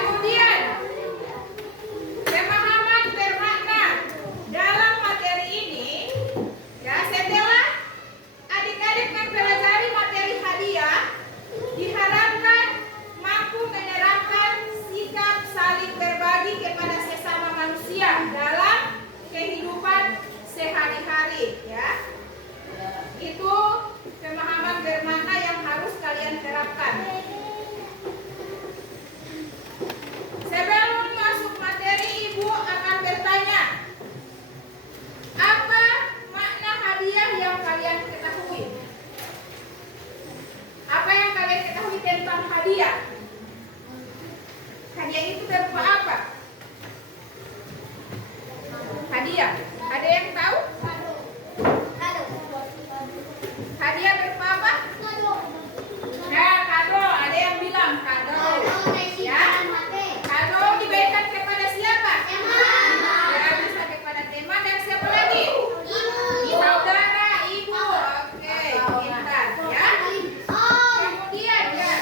Kemudian pemahaman bermakna dalam materi ini, ya, setelah adik-adik mempelajari materi hadiah, diharapkan mampu menerapkan sikap saling berbagi kepada sesama manusia dalam kehidupan sehari-hari, ya. Itu pemahaman bermakna yang harus kalian terapkan. Sebelum masuk materi, Ibu akan bertanya, apa makna hadiah yang kalian ketahui? Apa yang kalian ketahui tentang hadiah? Hadiah itu berupa apa? Hadiah, ada yang tahu? Hadiah berupa apa? Nah, kado. Ada yang bilang kado. Ya, kado diberikan kepada siapa? Ya, bisa kepada teman dan siapa lagi? Saudara, ibu. Oke, pintar ya. Kemudian ya,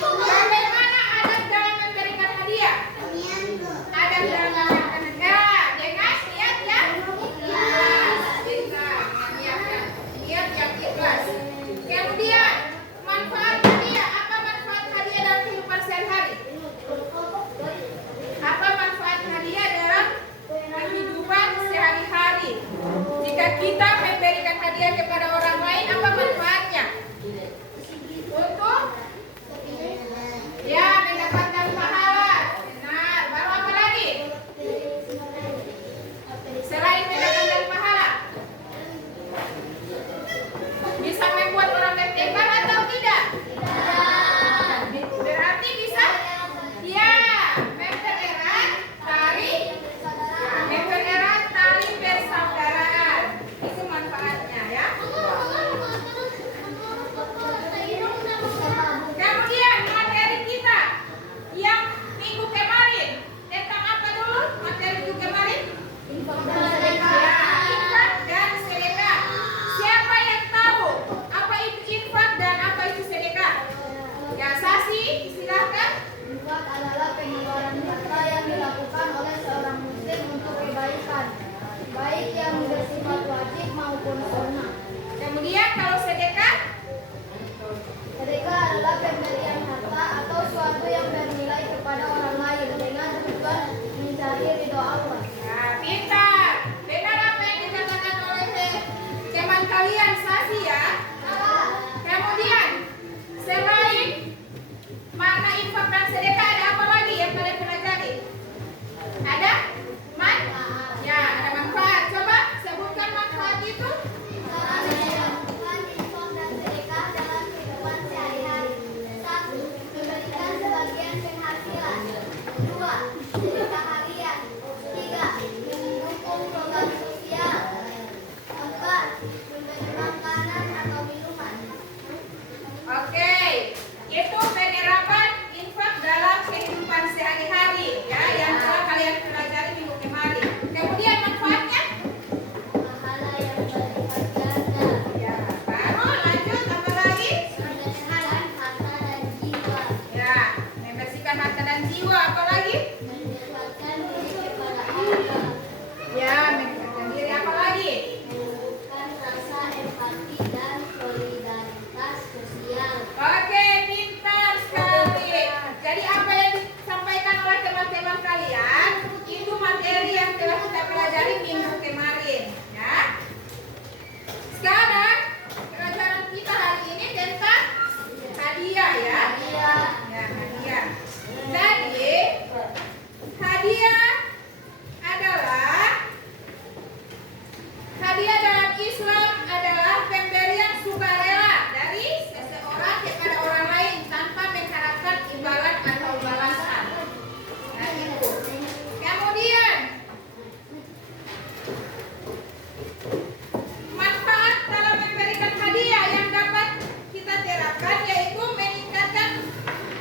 bagaimana adab dalam memberikan hadiah? Adab dalam memberikan hadiah dengan niat yang ikhlas. Niat yang ikhlas. Kemudian manfaat hadiah. Apa manfaat hadiah dalam kehidupan sehari-hari? Apa manfaat hadiah dalam kehidupan sehari-hari? Jika kita memberikan hadiah kepada orang lain, apa manfaatnya? Untuk ya, mendapatkan pahala. Benar. Baru apa lagi? Selain mendapatkan pahala, bisa membuat orang bertengkar atau tidak? Berarti bisa ya mempererat tali persaudaraan. Itu manfaatnya ya. Kemudian materi kita yang minggu kemarin tentang apa dulu? Materi minggu kemarin? Infak dan sedekah. Siapa yang tahu apa itu infak dan apa itu sedekah? Ya, Sasi, silakan. Infak adalah pengeluaran harta yang dilakukan oleh seorang muslim untuk kebaikan, baik yang bersifat wajib maupun sunnah. Kemudian kalau sedekah? Sedekah adalah pemberian harta atau suatu yang bernilai kepada orang lain dengan tujuan mencari ridho Allah. Nah, pintar. Benar apa yang dikatakan oleh teman kalian, Sasi ya. Kemudian selain makna infak dan sedekah, ada apa lagi yang kalian pelajari? Ada? Ya, ada manfaat. Coba sebutkan manfaat itu. Melakukan infak dan sedekah dalam kehidupan sehari-hari. 1. Memberikan sebagian penghasilan. 2. Sedekah harian. 3. Mendukung program sosial. 4. Memberi makanan atau minuman. Oke, itu penerapan infak dalam kehidupan sehari-hari ya, yang telah kalian pelajari minggu kemarin. Kemudian manfaatnya? Pahala yang berlipat ganda. Ya, baru lanjut apa lagi? Membersihkan harta dan jiwa. Ya, membersihkan harta dan jiwa. Apa lagi? Mendekatkan diri kepada Allah. Ya, mendekatkan diri. Apa lagi? Menumbuhkan rasa empati dan solidaritas sosial. Oke, pintar sekali. Jadi apa yang disampaikan oleh teman-teman kalian itu materi yang telah kita pelajari minggu kemarin ya. Sekarang pelajaran kita hari ini tentang hadiah ya. Ya, hadiah. Jadi hadiah adalah hadiah dalam Islam adalah pemberian sukarela dari seseorang kepada orang lain tanpa mengharapkan imbalan atau balasan. Nah, itu. Kemudian manfaat dalam memberikan hadiah yang dapat kita terapkan yaitu meningkatkan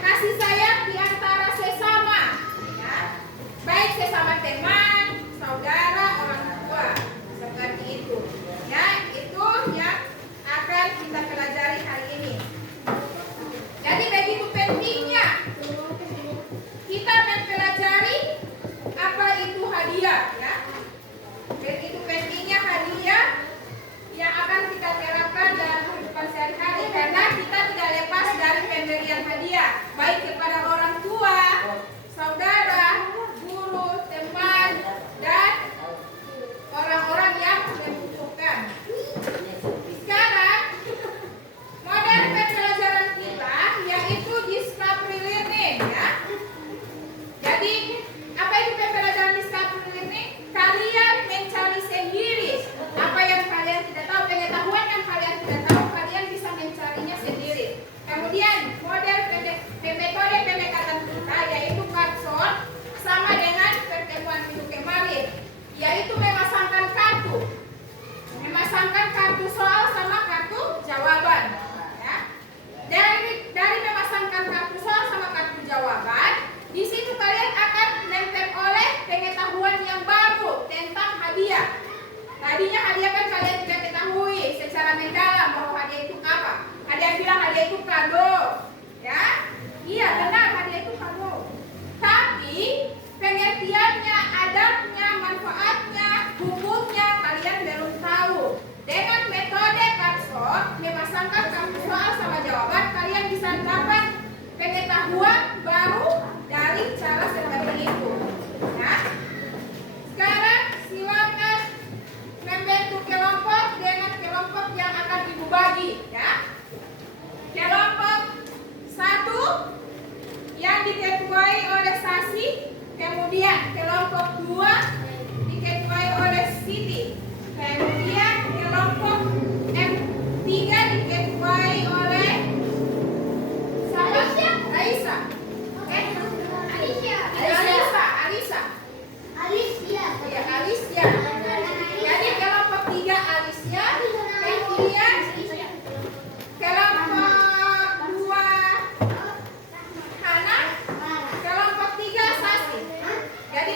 kasih sayang di antara sesama, ya. Baik sesama teman, saudara, orang tua, seperti itu. Ya, itu yang akan kita pelajari hari ini. Jadi begitu pentingnya kita baik kepada orang tua, saudara, guru, teman, dan orang-orang yang membutuhkan. Sekarang model pembelajaran kita yaitu discovery learning ya. Jadi apa itu pembelajaran discovery learning? Kalian mencari sendiri apa yang kalian tidak tahu, pengetahuan yang kalian tidak tahu, kalian bisa mencarinya sendiri. Kemudian model metode pendekatan kita yaitu Carson sama dengan pertemuan minggu kemarin, yaitu memasangkan kartu soal sama kartu jawaban. Ya. Dari memasangkan kartu soal sama kartu jawaban, di situ kalian akan memperoleh pengetahuan yang baru tentang hadiah. Tadinya hadiah kan kalian tidak ketahui secara mendalam bahwa hadiah itu apa. Hadiah bilang hadiah itu kado, ya? Iya benar, hadiah itu kado. Tapi pengertiannya, adabnya, manfaatnya, hukumnya kalian belum tahu. Dengan metode Carson, memasangkan kartu soal sama jawaban, kalian bisa dapat pengetahuan baru dari cara seperti itu. Nah, sekarang silakan membentuk kelompok dengan kelompok yang akan ibu bagi, ya. Kelompok 1 yang diketuai oleh Sasi, kemudian kelompok 2 diketuai oleh Siti, kemudian kelompok M3 diketuai oleh Raisa. Alicia. Jadi kelompok 3 Alicia, kemudian kelompok 2 Hana, kelompok 3 Sasi. Jadi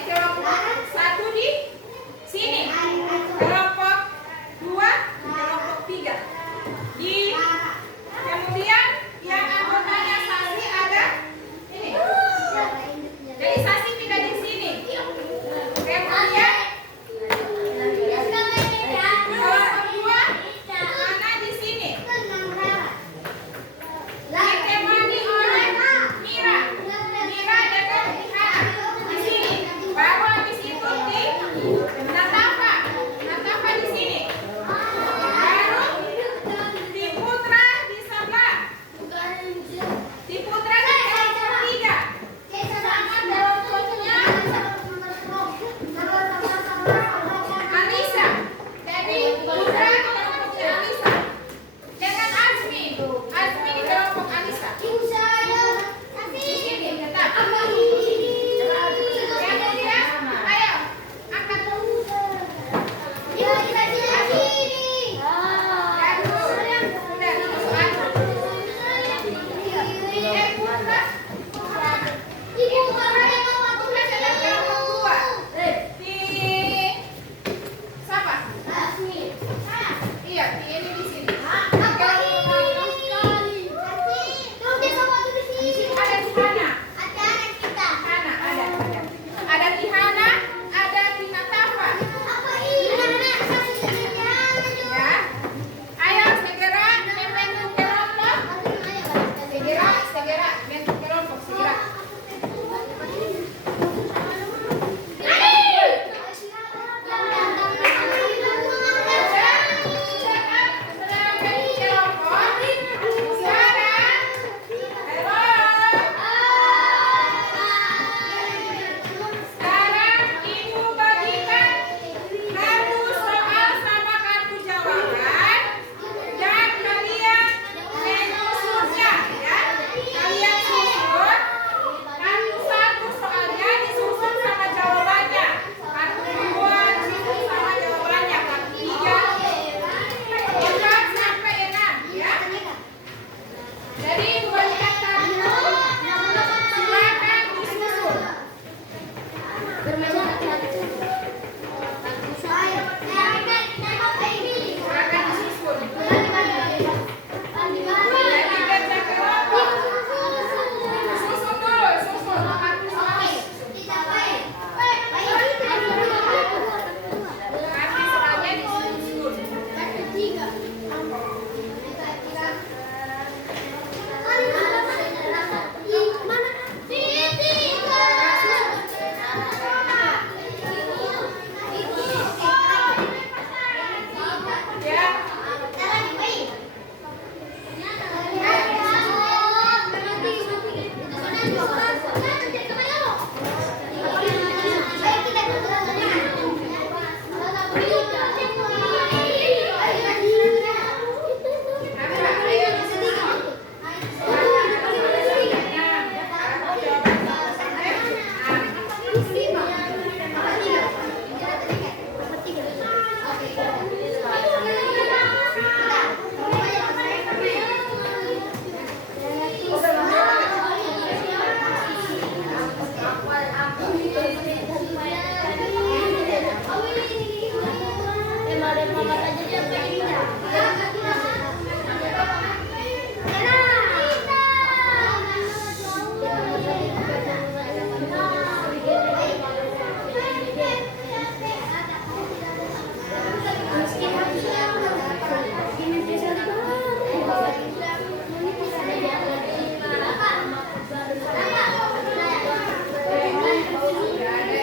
Sudah ada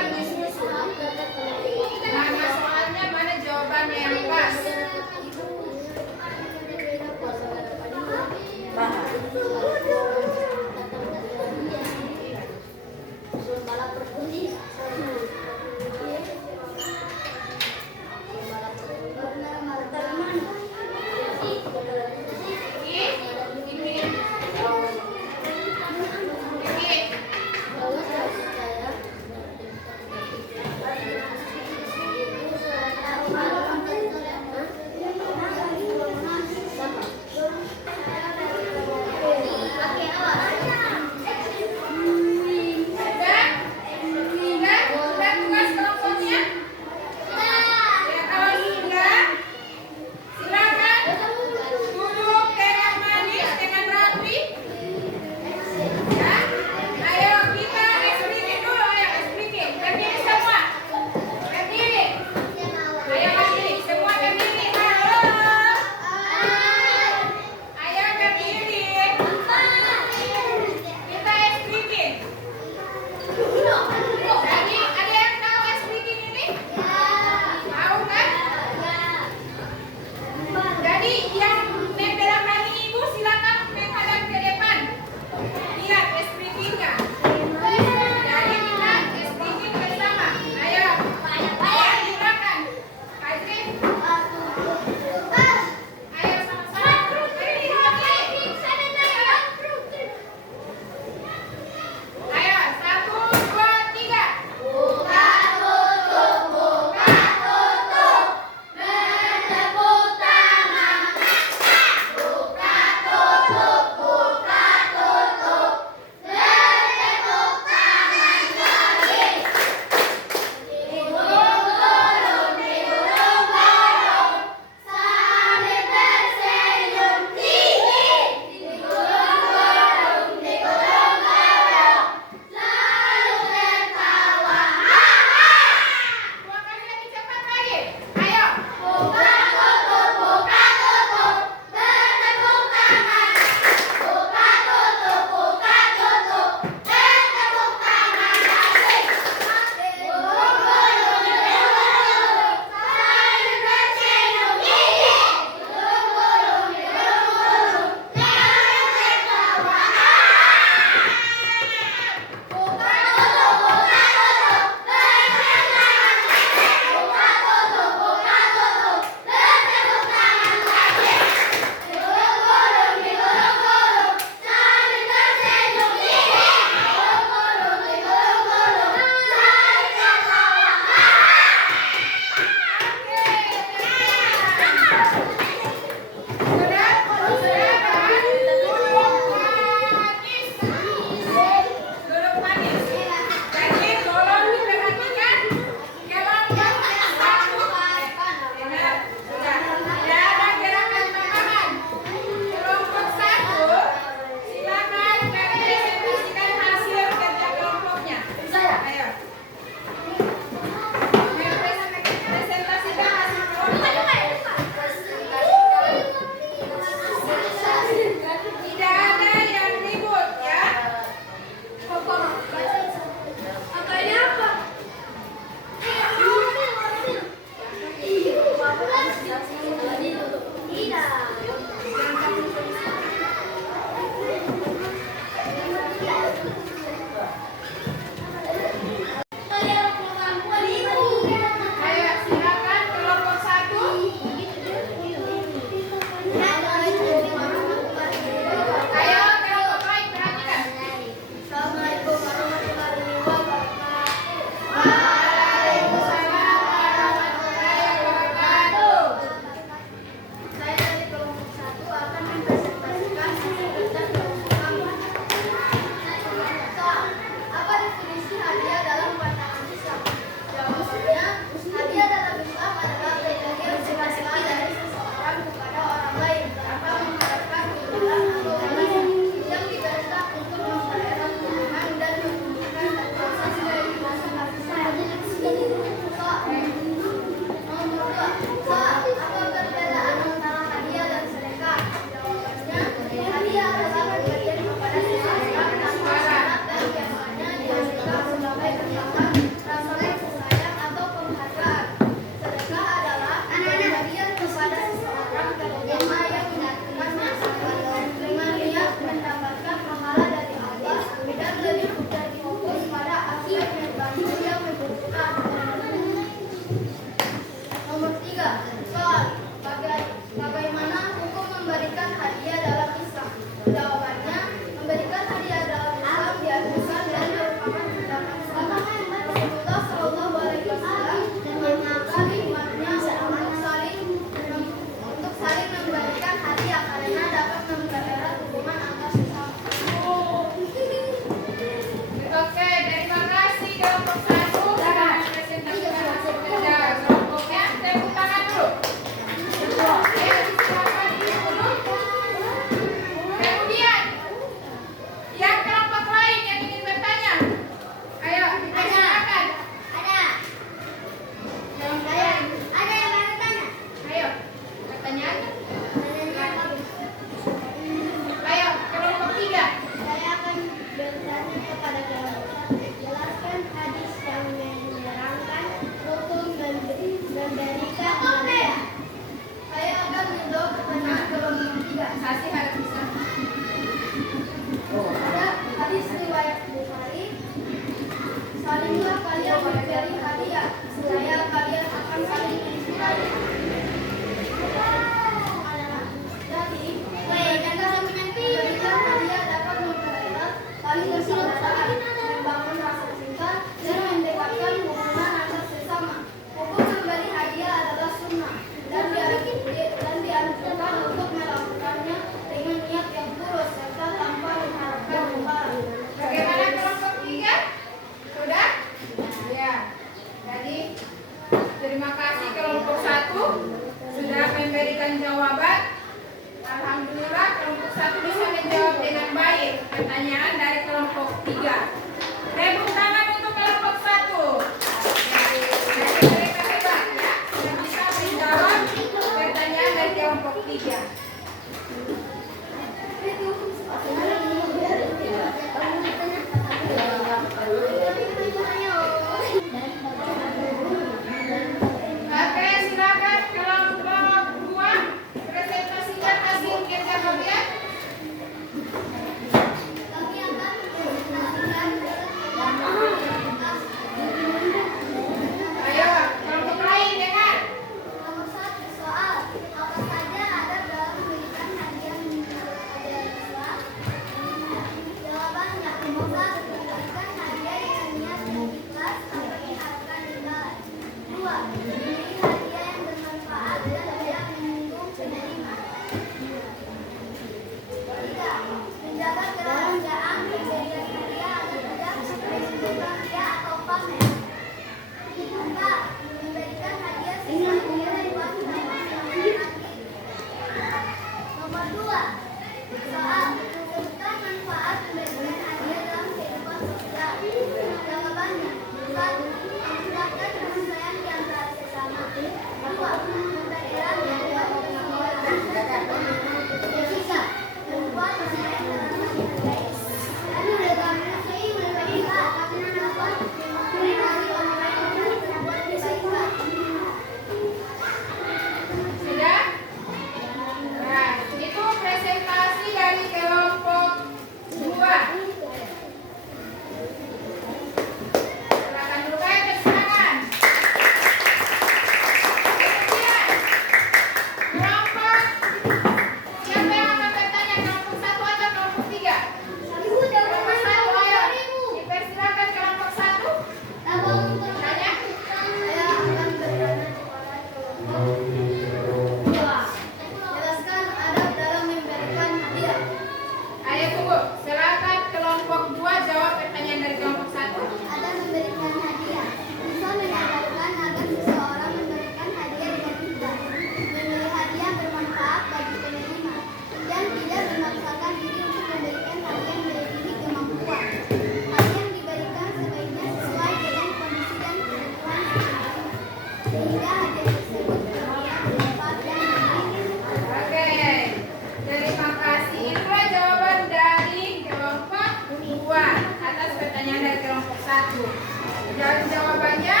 Dan jawabannya,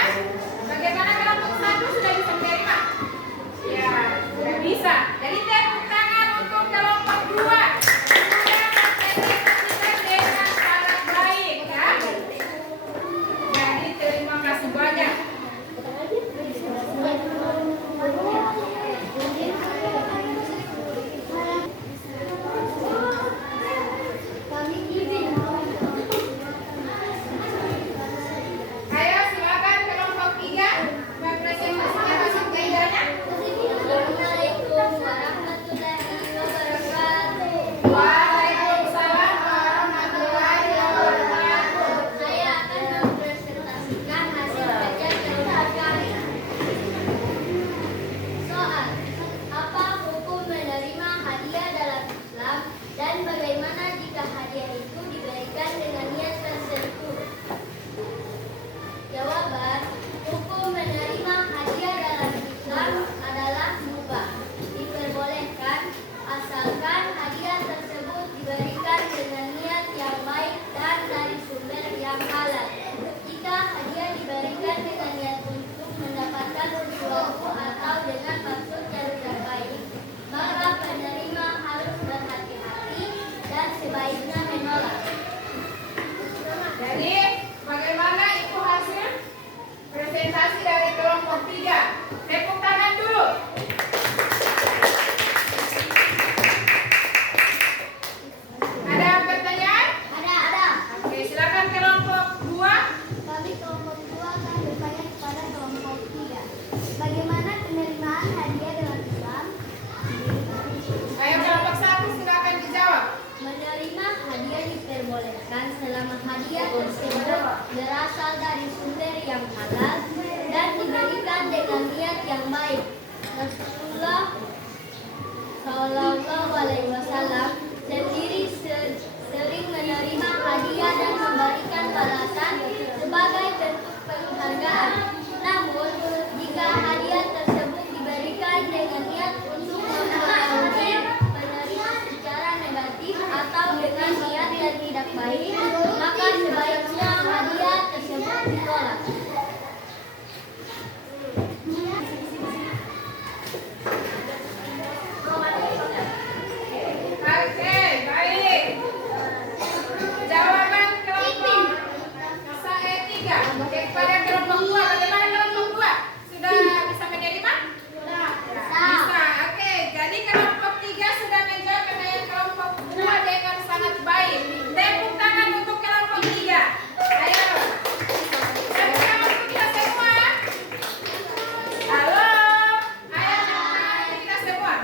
bagaimana kelompok 1 sudah bisa menerima? Ya, sudah bisa. Jadi tepuk tangan untuk kelompok 2. Sudah mempresentasikan dengan sangat baik, ya. Jadi terima kasih banyak. Ayo silakan kelompok 3 mempresentasikan hasil kerjanya. Assalamualaikum warahmatullahi wabarakatuh. Waalaikumsalam warahmatullahi wabarakatuh. Saya akan mempresentasikan hasil kerja kelompok kami. Soal: apa hukum menerima hadiah dalam Islam dan bagaimana jika hadiah itu diberikan dengan niat tertentu? Jawaban: hukum menerima hadiah dalam Islam adalah mubah, diperbolehkan asalkan hadiah tersebut diberikan dengan niat yang baik dan dari sumber yang halal. Jika hadiah diberikan dengan niat untuk mendapatkan sesuatu atau dengan maksud yang tidak baik, maka penerima harus berhati-hati dan sebaiknya menolak. Jadi, bagaimana itu hasil presentasi dari kelompok 3? Tepuk tangan dulu. Ada pertanyaan? Ada. Oke, silakan kelompok 2. Kami kelompok 2 akan bertanya kepada kelompok 3. Bagaimana penerimaan hadiah dalam Islam? Ayo kelompok 1 silakan dijawab. Menerima hadiah diperbolehkan selama hadiah tersebut berasal dari sumber yang halal dan diberikan dengan niat yang baik. Rasulullah Shallallahu Alaihi Wasallam sendiri sering menerima hadiah dan memberikan balasan sebagai bentuk penghargaan. Namun, jika hadiah tersebut diberikan dengan niat untuk mempengaruhi penerima secara negatif atau dengan niat yang tidak baik, maka sebaiknya hadiah tersebut ditolak. Oke, baik. Jawaban kelompok 3. Oke, kepada kelompok 2, bagaimana kelompok 2? Sudah bisa menerima? Bisa. Oke, jadi kelompok 3 sudah menjawab pertanyaan kelompok 2 dengan sangat baik. Tepuk tangan untuk kelompok 3. Ayo. Tepuk tangan untuk kita semua. Halo. Ayo tepuk tangan untuk kita semua.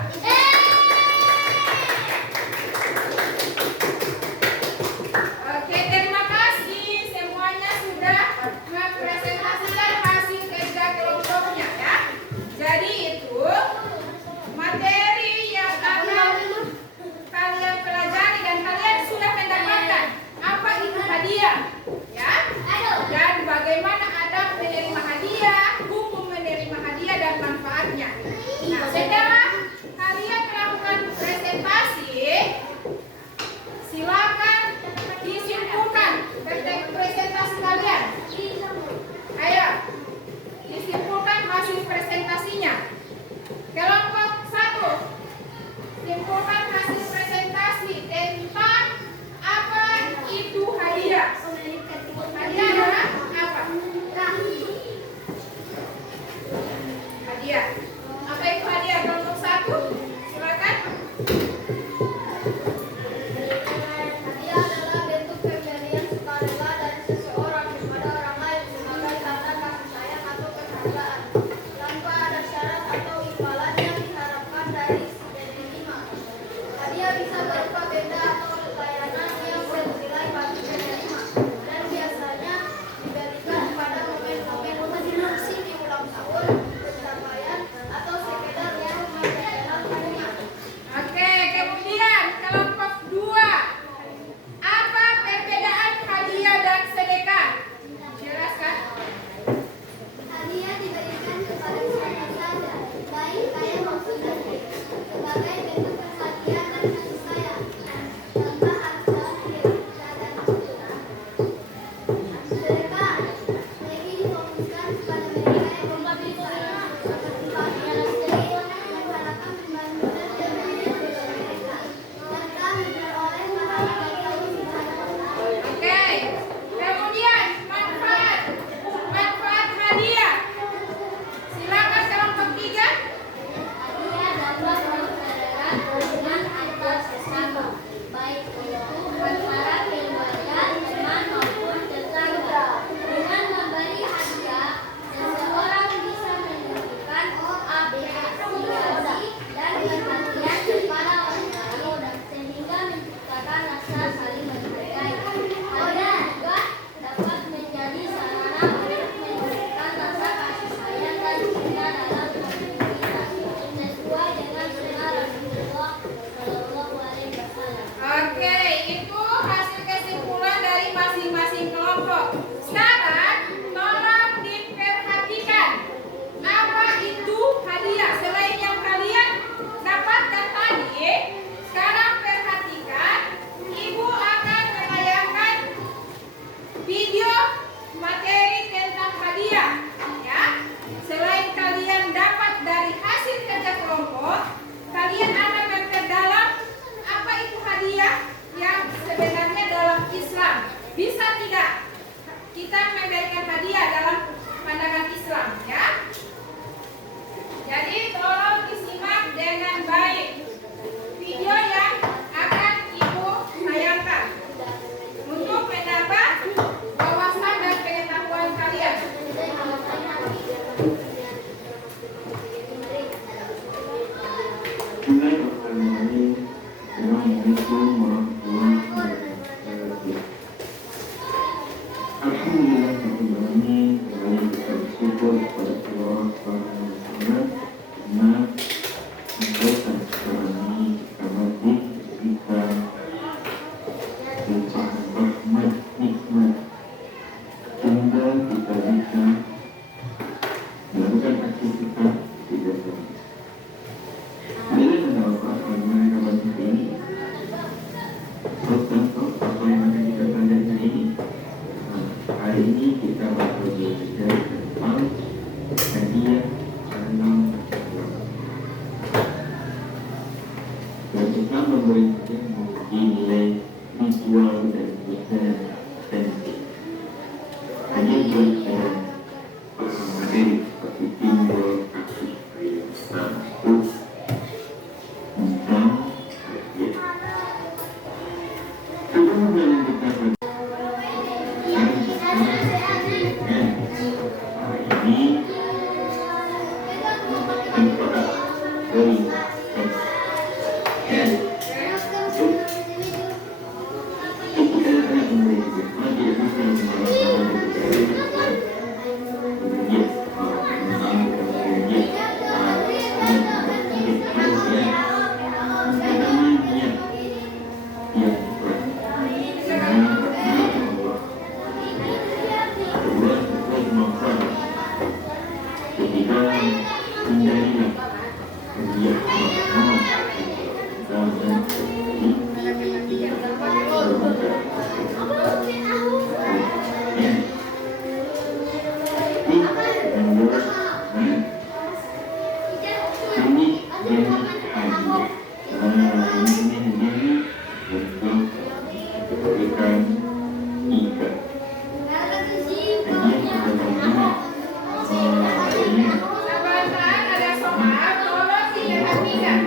Assalamualaikum warahmatullahi wabarakatuh. Alhamdulillah kembali kita bersyukur kepada Allah Subhanahu wa taala karena untuk sekarang ini kita masih diberikan limpahan rahmat nikmat sehingga kita bisa melakukan aktivitas di dalam. Bila mendapat apa ini, apa yang akan kita pelajari ini. Hari ini kita bakal belajar tentang hadiah dalam Islam. Dan Islam memberikan nilai visual dan juga penting. Hanya buat materi seperti timbul, kasih sayang, sambut, undang, ya. Sebelum yang kita ini Sahabat, ada soal, tolong diperhatikan.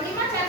Nomor 5